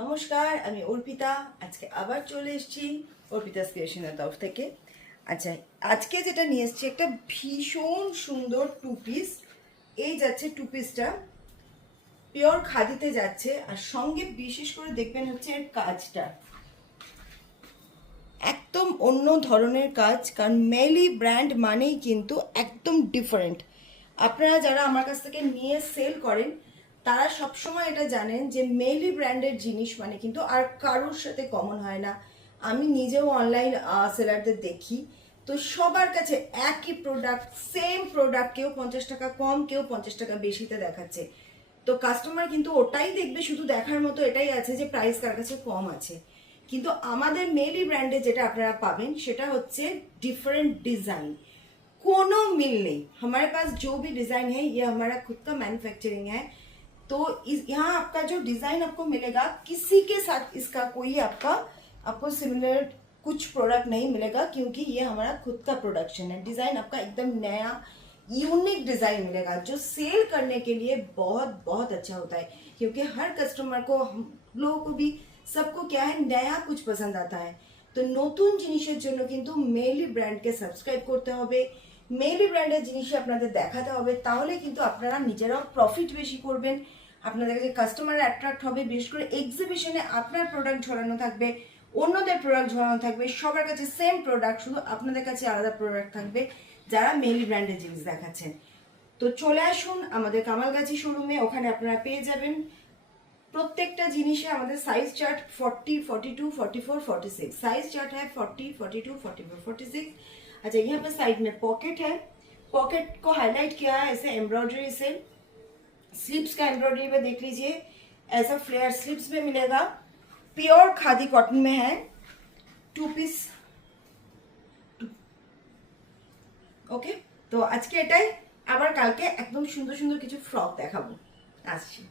নমস্কার, আমি অর্পিতা। আজকে আবার চলে এসেছি অর্পিতাস ক্রিয়েশনের তরফ থেকে। আচ্ছা, আজকে যেটা নিয়ে এসেছি একটা ভীষণ সুন্দর টু পিস। এই যাচ্ছে টু পিসটা, পিওর খাদিতে যাচ্ছে। আর সঙ্গে বিশেষ করে দেখবেন হচ্ছে এর কাজটা একদম অন্য ধরনের কাজ, কারণ মেলি ব্র্যান্ড মানেই কিন্তু একদম ডিফারেন্ট। আপনারা যারা আমার কাছ থেকে নিয়ে সেল করেন তারা সবসময় এটা জানেন যে মেলি ব্র্যান্ডের জিনিস মানে কিন্তু আর কারোর সাথে কমন হয় না। আমি নিজেও অনলাইন সেলারদের দেখি, তো সবার কাছে একই প্রোডাক্ট, সেম প্রোডাক্ট, কেউ 50 টাকা কম, কেউ 50 টাকা বেশিতে দেখাচ্ছে। তো কাস্টমার কিন্তু ওটাই দেখবে, শুধু দেখার মতো এটাই আছে যে প্রাইস কার কাছে কম আছে। কিন্তু আমাদের মেলি ব্র্যান্ডে যেটা আপনারা পাবেন সেটা হচ্ছে डिफरेंट डिजाइन, कोनो मिल नहीं। हमारे पास जो भी डिजाइन है ये हमारा खुद का मैन्युफैक्चरिंग है। तो यहाँ आपका जो डिजाइन आपको मिलेगा किसी के साथ इसका कोई आपको सिमिलर कुछ प्रोडक्ट नहीं मिलेगा, क्योंकि ये हमारा खुद का प्रोडक्शन है। डिजाइन आपका एकदम नया यूनिक डिजाइन मिलेगा जो सेल करने के लिए बहुत बहुत अच्छा होता है, क्योंकि हर कस्टमर को, हम लोगों को भी, सबको क्या है, नया कुछ पसंद आता है। তো নতুন জিনিসের জন্য কিন্তু মেলি ব্র্যান্ডকে সাবস্ক্রাইব করতে হবে, মেলি ব্র্যান্ডের জিনিস আপনাদের দেখাতে হবে, তাহলে কিন্তু আপনারা নিজেরাও প্রফিট বেশি করবেন, আপনাদের কাছে কাস্টমার অ্যাট্রাক্ট হবে। বিশেষ করে এক্সিবিশনে আপনার প্রোডাক্ট ঝরানো থাকবে, অন্যদের প্রোডাক্ট ঝরানো থাকবে, সবার কাছে সেম প্রোডাক্ট, শুধু আপনাদের কাছে আলাদা প্রোডাক্ট থাকবে যারা মেলি ব্র্যান্ডের জিনিস দেখাচ্ছেন। তো চলে আসুন আমাদের কামালগাছি শোরুমে, ওখানে আপনারা পেয়ে যাবেন প্রত্যেকটা জিনিসে আমাদের সাইজ চার্ট 40, 42, 44, 46 साइज चार्ट है। 40, 42, 44, 46। अच्छा, यहाँ पे साइड में पॉकेट है, पॉकेट को हाईलाइट किया है ऐसे एम्ब्रॉयडरी से। स्लीव्स का एम्ब्रॉयडरी में देख लीजिए, ऐसा फ्लेयर स्लीव्स में मिलेगा, प्योर खादी कॉटन में है। टू पिस ওকে। তো আজকে এটাই, আবার কালকে একদম সুন্দর সুন্দর কিছু ফ্রক দেখাবো। আসছি।